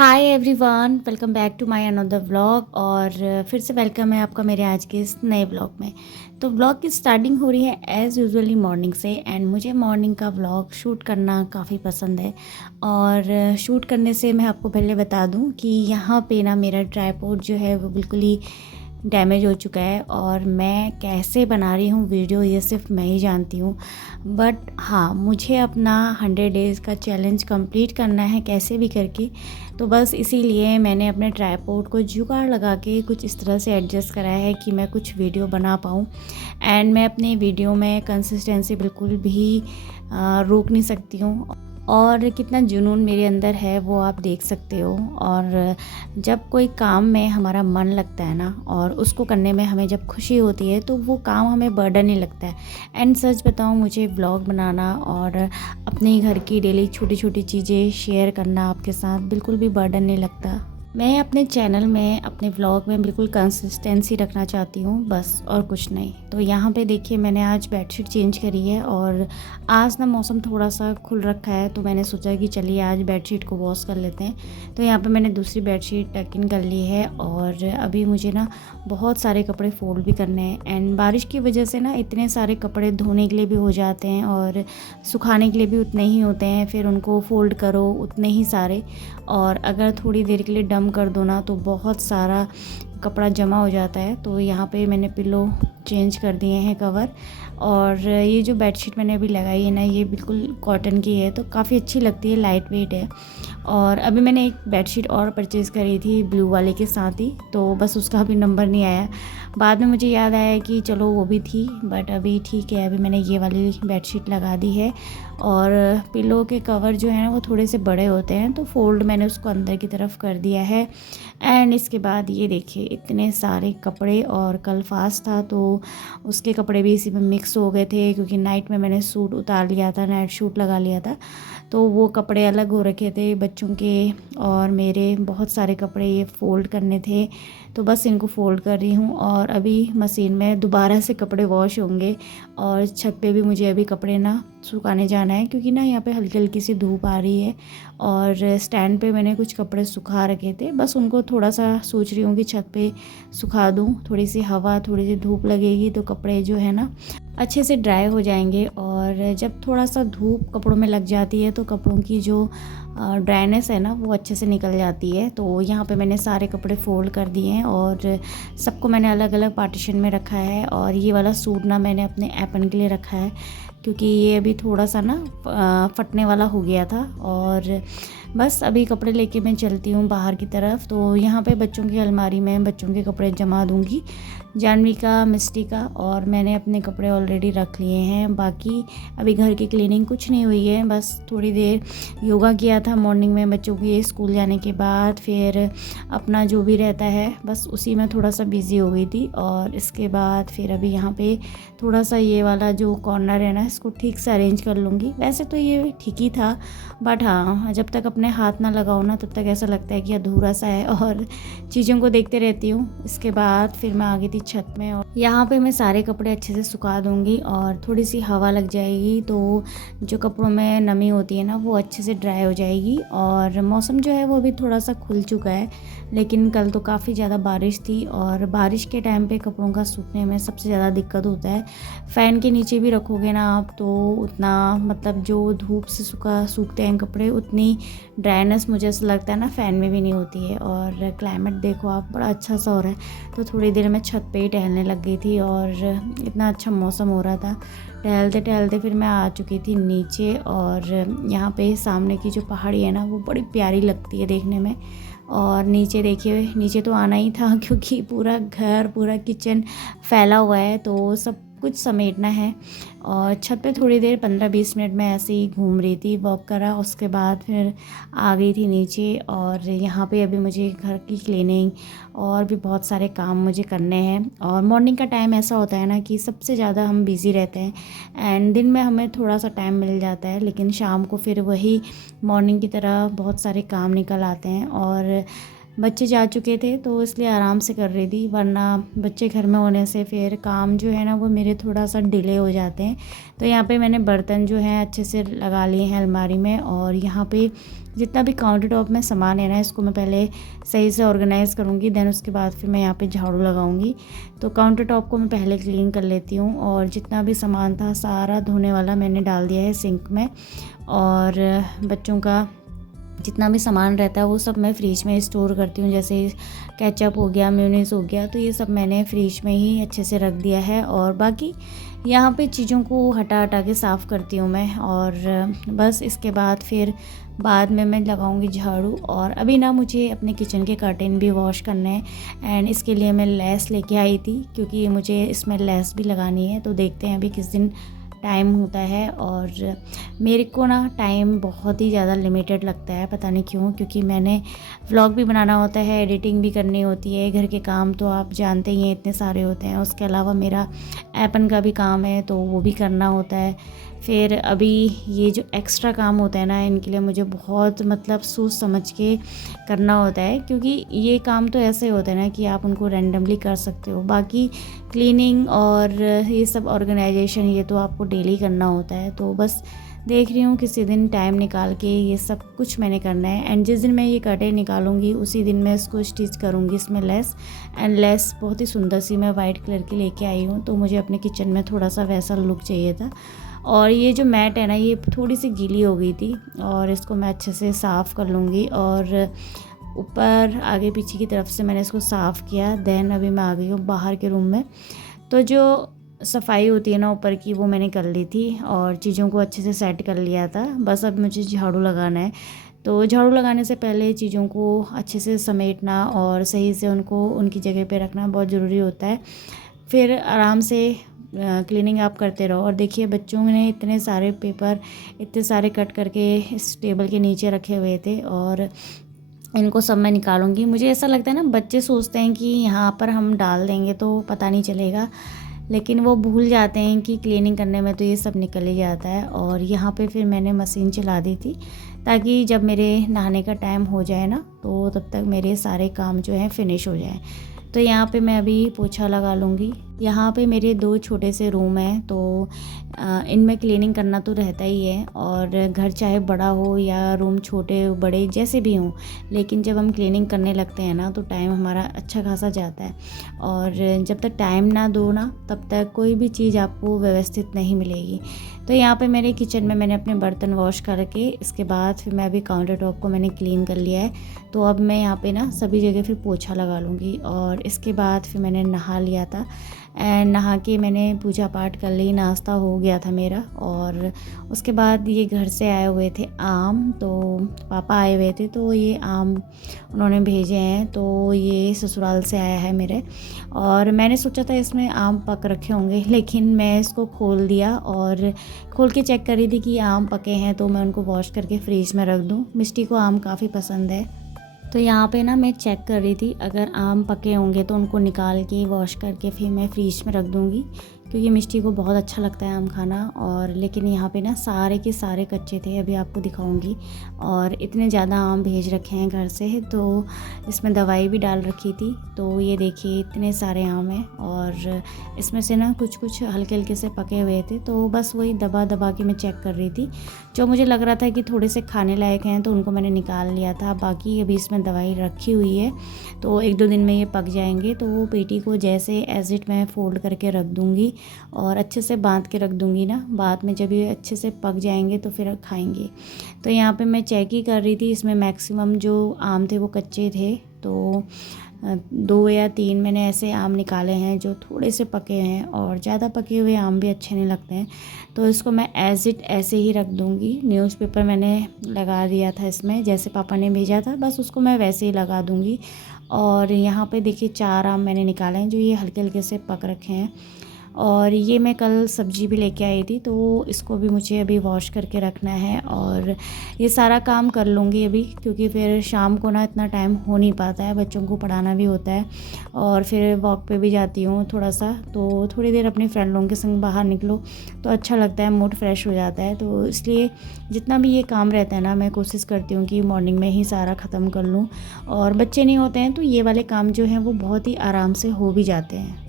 Hi everyone, welcome back to my another vlog. और फिर से वेलकम है आपका मेरे आज के इस नए व्लॉग में। तो व्लॉग की स्टार्टिंग हो रही है एज़ यूजुअली मॉर्निंग से। एंड मुझे मॉर्निंग का व्लॉग शूट करना काफ़ी पसंद है। और शूट करने से मैं आपको पहले बता दूं कि यहाँ पे ना मेरा ट्राइपॉड जो है वो बिल्कुल ही डैमेज हो चुका है। और मैं कैसे बना रही हूँ वीडियो ये सिर्फ मैं ही जानती हूँ। बट हाँ, मुझे अपना 100 डेज़ का चैलेंज कंप्लीट करना है कैसे भी करके। तो बस इसीलिए मैंने अपने ट्राइपॉड को जुगाड़ लगा के कुछ इस तरह से एडजस्ट करा है कि मैं कुछ वीडियो बना पाऊँ। एंड मैं अपने वीडियो में कंसिस्टेंसी बिल्कुल भी रोक नहीं सकती हूँ। और कितना जुनून मेरे अंदर है वो आप देख सकते हो। और जब कोई काम में हमारा मन लगता है ना, और उसको करने में हमें जब खुशी होती है, तो वो काम हमें बर्डन नहीं लगता है। एंड सच बताऊँ, मुझे व्लॉग बनाना और अपने घर की डेली छोटी छोटी चीज़ें शेयर करना आपके साथ बिल्कुल भी बर्डन नहीं लगता। मैं अपने चैनल में, अपने व्लॉग में बिल्कुल कंसिस्टेंसी रखना चाहती हूँ, बस और कुछ नहीं। तो यहाँ पे देखिए, मैंने आज बेडशीट चेंज करी है। और आज ना मौसम थोड़ा सा खुल रखा है, तो मैंने सोचा कि चलिए आज बेडशीट को वॉश कर लेते हैं। तो यहाँ पे मैंने दूसरी बेडशीट टक इन कर ली है। और अभी मुझे ना बहुत सारे कपड़े फोल्ड भी करने हैं। एंड बारिश की वजह से ना इतने सारे कपड़े धोने के लिए भी हो जाते हैं और सुखाने के लिए भी उतने ही होते हैं। फिर उनको फोल्ड करो उतने ही सारे। और अगर थोड़ी देर के लिए डम कर दो ना, तो बहुत सारा कपड़ा जमा हो जाता है। तो यहाँ पे मैंने पिलो चेंज कर दिए हैं, कवर। और ये जो बेडशीट मैंने अभी लगाई है ना, ये बिल्कुल कॉटन की है, तो काफ़ी अच्छी लगती है, लाइट वेट है। और अभी मैंने एक बेडशीट और परचेज़ करी थी ब्लू वाले के साथ ही, तो बस उसका भी नंबर नहीं आया। बाद में मुझे याद आया कि चलो वो भी थी, बट अभी ठीक है, अभी मैंने ये वाली बेडशीट लगा दी है। और पिलो के कवर जो है ना वो थोड़े से बड़े होते हैं, तो फोल्ड मैंने उसको अंदर की तरफ कर दिया है। एंड इसके बाद ये देखिए, इतने सारे कपड़े। और कल फास्ट था तो उसके कपड़े भी इसी में मिक्स हो गए थे, क्योंकि नाइट में मैंने सूट उतार लिया था, नाइट सूट लगा लिया था। तो वो कपड़े अलग हो रखे थे बच्चों के, और मेरे बहुत सारे कपड़े ये फ़ोल्ड करने थे। तो बस इनको फ़ोल्ड कर रही हूँ। और अभी मशीन में दोबारा से कपड़े वॉश होंगे। और छत पे भी मुझे अभी कपड़े ना सुखाने जाना है, क्योंकि ना यहाँ पे हल्की हल्की सी धूप आ रही है। और स्टैंड पे मैंने कुछ कपड़े सुखा रखे थे, बस उनको थोड़ा सा सोच रही हूँ कि छत पे सुखा दूँ। थोड़ी सी हवा, थोड़ी सी धूप लगेगी तो कपड़े जो है ना अच्छे से ड्राई हो जाएंगे। और जब थोड़ा सा धूप कपड़ों में लग जाती है तो कपड़ों की जो ड्राइनेस है ना वो अच्छे से निकल जाती है। तो यहाँ पे मैंने सारे कपड़े फोल्ड कर दिए हैं और सबको मैंने अलग अलग पार्टीशन में रखा है। और ये वाला सूट ना मैंने अपने एपन के लिए रखा है, क्योंकि ये अभी थोड़ा सा ना फटने वाला हो गया था। और बस अभी कपड़े लेके मैं चलती हूँ बाहर की तरफ। तो यहाँ पे बच्चों की अलमारी में बच्चों के कपड़े जमा दूँगी, जानवी का, मिस्टी का। और मैंने अपने कपड़े ऑलरेडी रख लिए हैं। बाकी अभी घर की क्लीनिंग कुछ नहीं हुई है, बस थोड़ी देर योगा किया था मॉर्निंग में बच्चों के स्कूल जाने के बाद। फिर अपना जो भी रहता है बस उसी में थोड़ा सा बिज़ी हो गई थी। और इसके बाद फिर अभी यहाँ पे थोड़ा सा ये वाला जो कॉर्नर है ना, इसको ठीक से अरेंज कर लूँगी। वैसे तो ये ठीक ही था, बट हाँ, जब तक अपने हाथ ना लगाओ ना तब तक ऐसा लगता है कि अधूरा सा है। और चीज़ों को देखते रहती हूँ। इसके बाद फिर मैं आ गई थी छत में, और यहाँ पे मैं सारे कपड़े अच्छे से सुखा दूँगी। और थोड़ी सी हवा लग जाएगी तो जो कपड़ों में नमी होती है ना वो अच्छे से ड्राई हो जाएगी। और मौसम जो है वो अभी थोड़ा सा खुल चुका है, लेकिन कल तो काफ़ी ज़्यादा बारिश थी। और बारिश के टाइम पे कपड़ों का सूखने में सबसे ज़्यादा दिक्कत होता है। फ़ैन के नीचे भी रखोगे ना आप तो उतना, मतलब जो धूप से सूखते हैं कपड़े, उतनी ड्राइनेस मुझे ऐसा लगता है ना फ़ैन में भी नहीं होती है। और क्लाइमेट देखो आप, बड़ा अच्छा सा हो रहा है। तो थोड़ी देर मैं छत पे ही टहलने लग गई थी, और इतना अच्छा मौसम हो रहा था। टहलते टहलते फिर मैं आ चुकी थी नीचे। और यहाँ पे सामने की जो पहाड़ी है ना वो बड़ी प्यारी लगती है देखने में। और नीचे देखिए, नीचे तो आना ही था क्योंकि पूरा घर, पूरा किचन फैला हुआ है, तो सब कुछ समेटना है। और छत पे थोड़ी देर 15-20 मिनट में ऐसे ही घूम रही थी, वॉक करा। उसके बाद फिर आ गई थी नीचे। और यहाँ पे अभी मुझे घर की क्लीनिंग और भी बहुत सारे काम मुझे करने हैं। और मॉर्निंग का टाइम ऐसा होता है ना कि सबसे ज़्यादा हम बिज़ी रहते हैं। एंड दिन में हमें थोड़ा सा टाइम मिल जाता है, लेकिन शाम को फिर वही मॉर्निंग की तरह बहुत सारे काम निकल आते हैं। और बच्चे जा चुके थे तो इसलिए आराम से कर रही थी, वरना बच्चे घर में होने से फिर काम जो है ना वो मेरे थोड़ा सा डिले हो जाते हैं। तो यहाँ पे मैंने बर्तन जो हैं अच्छे से लगा लिए हैं अलमारी में, और यहाँ पे जितना भी काउंटर टॉप में सामान है ना इसको मैं पहले सही से ऑर्गेनाइज़ करूँगी, देन उसके बाद फिर मैं यहाँ पे झाड़ू लगाऊँगी। तो काउंटर टॉप को मैं पहले क्लीन कर लेती हूँ, और जितना भी सामान था सारा धोने वाला मैंने डाल दिया है सिंक में। और बच्चों का जितना भी सामान रहता है वो सब मैं फ्रिज में स्टोर करती हूँ, जैसे केचप हो गया, मेयोनीज़ हो गया, तो ये सब मैंने फ्रिज में ही अच्छे से रख दिया है। और बाकी यहाँ पे चीज़ों को हटा हटा के साफ़ करती हूँ मैं, और बस इसके बाद फिर बाद में मैं लगाऊंगी झाड़ू। और अभी ना मुझे अपने किचन के कर्टेन भी वॉश करने हैं, एंड इसके लिए मैं लेस लेके आई थी, क्योंकि मुझे इसमें लेस भी लगानी है। तो देखते हैं अभी किस दिन टाइम होता है। और मेरे को ना टाइम बहुत ही ज़्यादा लिमिटेड लगता है, पता नहीं क्यों, क्योंकि मैंने व्लॉग भी बनाना होता है, एडिटिंग भी करनी होती है, घर के काम तो आप जानते ही हैं इतने सारे होते हैं, उसके अलावा मेरा ऐपन का भी काम है तो वो भी करना होता है। फिर अभी ये जो एक्स्ट्रा काम होता है ना, इनके लिए मुझे बहुत मतलब सोच समझ के करना होता है, क्योंकि ये काम तो ऐसे होते हैं ना कि आप उनको रैंडमली कर सकते हो। बाकी क्लीनिंग और ये सब ऑर्गेनाइजेशन ये तो आपको डेली करना होता है। तो बस देख रही हूँ किसी दिन टाइम निकाल के ये सब कुछ मैंने करना है, एंड जिस दिन मैं ये कर्टेन निकालूंगी उसी दिन मैं इसको स्टिच करूँगी इसमें लेस। एंड लेस बहुत ही सुंदर सी मैं वाइट कलर की लेके आई हूँ, तो मुझे अपने किचन में थोड़ा सा वैसा लुक चाहिए था। और ये जो मैट है ना ये थोड़ी सी गीली हो गई थी, और इसको मैं अच्छे से साफ़ कर लूँगी। और ऊपर आगे पीछे की तरफ से मैंने इसको साफ़ किया, देन अभी मैं आ गई हूँ बाहर के रूम में। तो जो सफाई होती है ना ऊपर की वो मैंने कर ली थी, और चीज़ों को अच्छे से सेट कर लिया था। बस अब मुझे झाड़ू लगाना है। तो झाड़ू लगाने से पहले चीज़ों को अच्छे से समेटना और सही से उनको उनकी जगह पे रखना बहुत ज़रूरी होता है। फिर आराम से क्लीनिंग आप करते रहो। और देखिए बच्चों ने इतने सारे पेपर इतने सारे कट करके इस टेबल के नीचे रखे हुए थे, और इनको सब मैं निकालूंगी। मुझे ऐसा लगता है ना बच्चे सोचते हैं कि यहाँ पर हम डाल देंगे तो पता नहीं चलेगा, लेकिन वो भूल जाते हैं कि क्लीनिंग करने में तो ये सब निकल ही जाता है। और यहाँ पे फिर मैंने मशीन चला दी थी, ताकि जब मेरे नहाने का टाइम हो जाए ना तो तब तक मेरे सारे काम जो हैं फिनिश हो जाएं। तो यहाँ पे मैं अभी पोछा लगा लूँगी। यहाँ पे मेरे 2 छोटे से रूम हैं, तो इनमें क्लीनिंग करना तो रहता ही है। और घर चाहे बड़ा हो या रूम छोटे बड़े जैसे भी हों, लेकिन जब हम क्लीनिंग करने लगते हैं ना तो टाइम हमारा अच्छा खासा जाता है। और जब तक टाइम ना दो ना तब तक कोई भी चीज़ आपको व्यवस्थित नहीं मिलेगी। तो यहाँ पे मेरे किचन में मैंने अपने बर्तन वॉश करके इसके बाद फिर मैं अभी काउंटर टॉप को मैंने क्लीन कर लिया है। तो अब मैं यहाँ पे ना सभी जगह फिर पोछा लगा लूँगी। और इसके बाद फिर मैंने नहा लिया था, एंड नहा के मैंने पूजा पाठ कर ली, नाश्ता हो गया था मेरा। और उसके बाद ये घर से आए हुए थे आम, तो पापा आए हुए थे तो ये आम उन्होंने भेजे हैं, तो ये ससुराल से आया है मेरे। और मैंने सोचा था इसमें आम पक रखे होंगे, लेकिन मैं इसको खोल दिया और खोल के चेक कर रही थी कि आम पके हैं, तो मैं उनको वॉश करके फ्रिज में रख दूँ। मिष्टी को आम काफ़ी पसंद है, तो यहाँ पे ना मैं चेक कर रही थी अगर आम पके होंगे तो उनको निकाल के वॉश करके फिर मैं फ्रिज में रख दूँगी, क्योंकि मिष्टी को बहुत अच्छा लगता है आम खाना। और लेकिन यहाँ पे ना सारे के सारे कच्चे थे, अभी आपको दिखाऊंगी। और इतने ज़्यादा आम भेज रखे हैं घर से, तो इसमें दवाई भी डाल रखी थी। तो ये देखिए इतने सारे आम हैं, और इसमें से ना कुछ कुछ हल्के हल्के से पके हुए थे, तो बस वही दबा दबा के मैं चेक कर रही थी। जो मुझे लग रहा था कि थोड़े से खाने लायक हैं तो उनको मैंने निकाल लिया था। बाकी अभी इसमें दवाई रखी हुई है, तो 1-2 दिन में ये पक जाएंगे। तो वो पेटी को जैसे एज इट मैं फ़ोल्ड करके रख दूँगी और अच्छे से बांध के रख दूँगी ना, बाद में जब ये अच्छे से पक जाएंगे तो फिर खाएंगे। तो यहाँ पे मैं चेक ही कर रही थी, इसमें मैक्सिमम जो आम थे वो कच्चे थे, तो 2 या 3 मैंने ऐसे आम निकाले हैं जो थोड़े से पके हैं, और ज़्यादा पके हुए आम भी अच्छे नहीं लगते हैं। तो इसको मैं एज इट ऐसे ही रख दूँगी। न्यूज़पेपर मैंने लगा दिया था इसमें, जैसे पापा ने भेजा था बस उसको मैं वैसे ही लगा दूँगी। और यहाँ पे देखिए 4 आम मैंने निकाले हैं जो ये हल्के हल्के से पक रखे हैं। और ये मैं कल सब्ज़ी भी लेके आई थी, तो इसको भी मुझे अभी वॉश करके रखना है और ये सारा काम कर लूँगी अभी, क्योंकि फिर शाम को ना इतना टाइम हो नहीं पाता है, बच्चों को पढ़ाना भी होता है और फिर वॉक पे भी जाती हूँ थोड़ा सा, तो थोड़ी देर अपने फ्रेंड लोगों के संग बाहर निकलो तो अच्छा लगता है, मूड फ्रेश हो जाता है। तो इसलिए जितना भी ये काम रहता है ना, मैं कोशिश करती हूँ कि मॉर्निंग में ही सारा ख़त्म कर लूँ, और बच्चे नहीं होते हैं तो ये वाले काम जो हैं वो बहुत ही आराम से हो भी जाते हैं।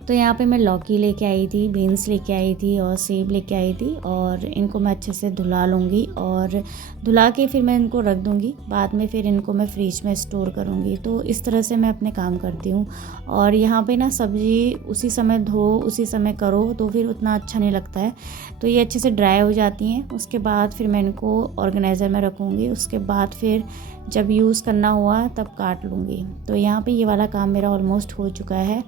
तो यहाँ पे मैं लौकी लेके आई थी, बीन्स लेके आई थी और सेब लेके आई थी, और इनको मैं अच्छे से धुला लूँगी और धुला के फिर मैं इनको रख दूँगी, बाद में फिर इनको मैं फ्रिज में स्टोर करूँगी। तो इस तरह से मैं अपने काम करती हूँ। और यहाँ पे ना सब्ज़ी उसी समय धो उसी समय करो तो फिर उतना अच्छा नहीं लगता है, तो ये अच्छे से ड्राई हो जाती हैं। उसके बाद फिर मैं इनको ऑर्गेनाइज़र में रखूँगी, उसके बाद फिर जब यूज़ करना हुआ तब काट लूँगी। तो यहाँ पे ये वाला काम मेरा ऑलमोस्ट हो चुका है।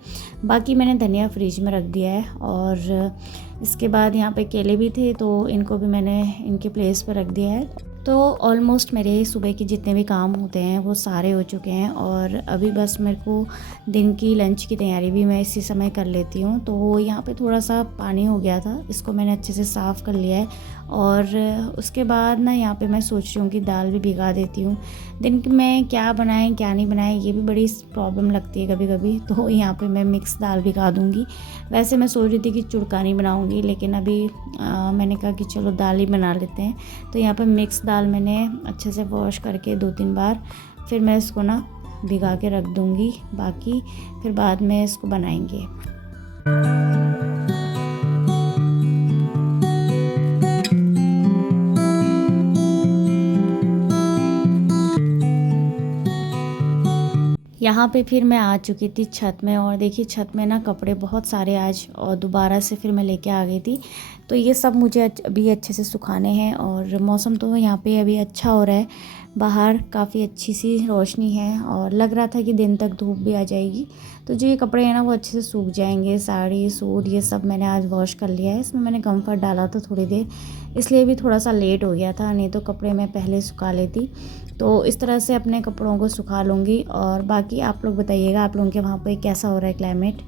बाकी मैंने धनिया फ्रिज में रख दिया है, और इसके बाद यहाँ पे केले भी थे तो इनको भी मैंने इनके प्लेस पर रख दिया है। तो ऑलमोस्ट मेरे सुबह के जितने भी काम होते हैं वो सारे हो चुके हैं, और अभी बस मेरे को दिन की लंच की तैयारी भी मैं इसी समय कर लेती हूँ। तो यहाँ पे थोड़ा सा पानी हो गया था, इसको मैंने अच्छे से साफ़ कर लिया है, और उसके बाद ना यहाँ पे मैं सोच रही हूँ कि दाल भी भिगा देती हूँ। दिन में क्या बनाएं क्या नहीं बनाएं ये भी बड़ी प्रॉब्लम लगती है कभी कभी, तो यहाँ पे मैं मिक्स दाल भिगा दूँगी। वैसे मैं सोच रही थी कि चुड़कानी बनाऊँगी, लेकिन अभी मैंने कहा कि चलो दाल ही बना लेते हैं। तो यहाँ पे मिक्स दाल मैंने अच्छे से वॉश करके 2-3 बार फिर मैं इसको ना भिगा के रख दूँगी, बाकी फिर बाद में इसको बनाएंगे। यहाँ पे फिर मैं आ चुकी थी छत में, और देखिए छत में ना कपड़े बहुत सारे आज और दोबारा से फिर मैं लेके आ गई थी। तो ये सब मुझे अभी अच्छे से सुखाने हैं, और मौसम तो यहाँ पे अभी अच्छा हो रहा है, बाहर काफ़ी अच्छी सी रोशनी है और लग रहा था कि दिन तक धूप भी आ जाएगी। तो जो ये कपड़े हैं ना वो अच्छे से सूख जाएंगे। साड़ी सूट ये सब मैंने आज वॉश कर लिया है, इसमें मैंने कम्फर्ट डाला था थोड़ी देर, इसलिए भी थोड़ा सा लेट हो गया था, नहीं तो कपड़े मैं पहले सुखा लेती। तो इस तरह से अपने कपड़ों को सुखा लूँगी। और बाकी आप लोग बताइएगा आप लोगों के वहाँ पे कैसा हो रहा है क्लाइमेट।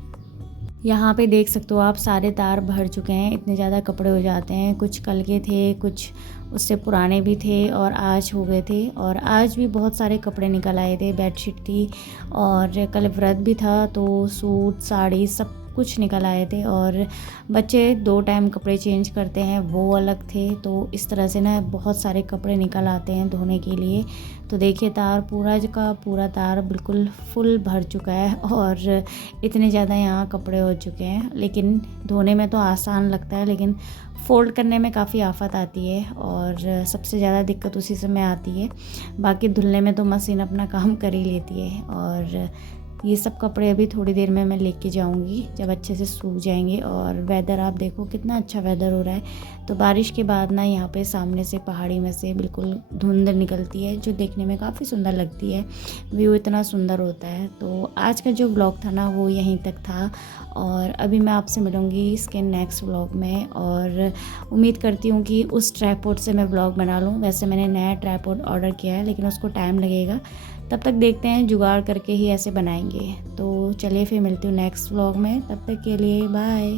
यहाँ पे देख सकते हो आप, सारे तार भर चुके हैं, इतने ज़्यादा कपड़े हो जाते हैं, कुछ कल के थे कुछ उससे पुराने भी थे और आज हो गए थे। और आज भी बहुत सारे कपड़े निकल आए थे, बेडशीट थी और कल व्रत भी था, तो सूट साड़ी सब कुछ निकल आए थे। और बच्चे 2 टाइम कपड़े चेंज करते हैं वो अलग थे, तो इस तरह से ना बहुत सारे कपड़े निकल आते हैं धोने के लिए। तो देखिए तार पूरा का पूरा तार बिल्कुल फुल भर चुका है, और इतने ज़्यादा यहाँ कपड़े हो चुके हैं। लेकिन धोने में तो आसान लगता है, लेकिन फ़ोल्ड करने में काफ़ी आफत आती है, और सबसे ज़्यादा दिक्कत उसी समय आती है। बाकी धुलने में तो मशीन अपना काम कर ही लेती है। और ये सब कपड़े अभी थोड़ी देर में मैं लेके जाऊंगी जब अच्छे से सूख जाएंगे। और वेदर आप देखो कितना अच्छा वेदर हो रहा है। तो बारिश के बाद ना यहाँ पे सामने से पहाड़ी में से बिल्कुल धुंध निकलती है, जो देखने में काफ़ी सुंदर लगती है, व्यू इतना सुंदर होता है। तो आज का जो व्लॉग था ना वो यहीं तक था, और अभी मैं आपसे मिलूँगी इसके नेक्स्ट व्लॉग में। और उम्मीद करती हूँ कि उस ट्राइपॉड से मैं व्लॉग बना लूँ। वैसे मैंने नया ट्राइपॉड ऑर्डर किया है, लेकिन उसको टाइम लगेगा, तब तक देखते हैं जुगाड़ करके ही ऐसे बनाएंगे। तो चलिए फिर मिलती हूँ नेक्स्ट व्लॉग में, तब तक के लिए बाय।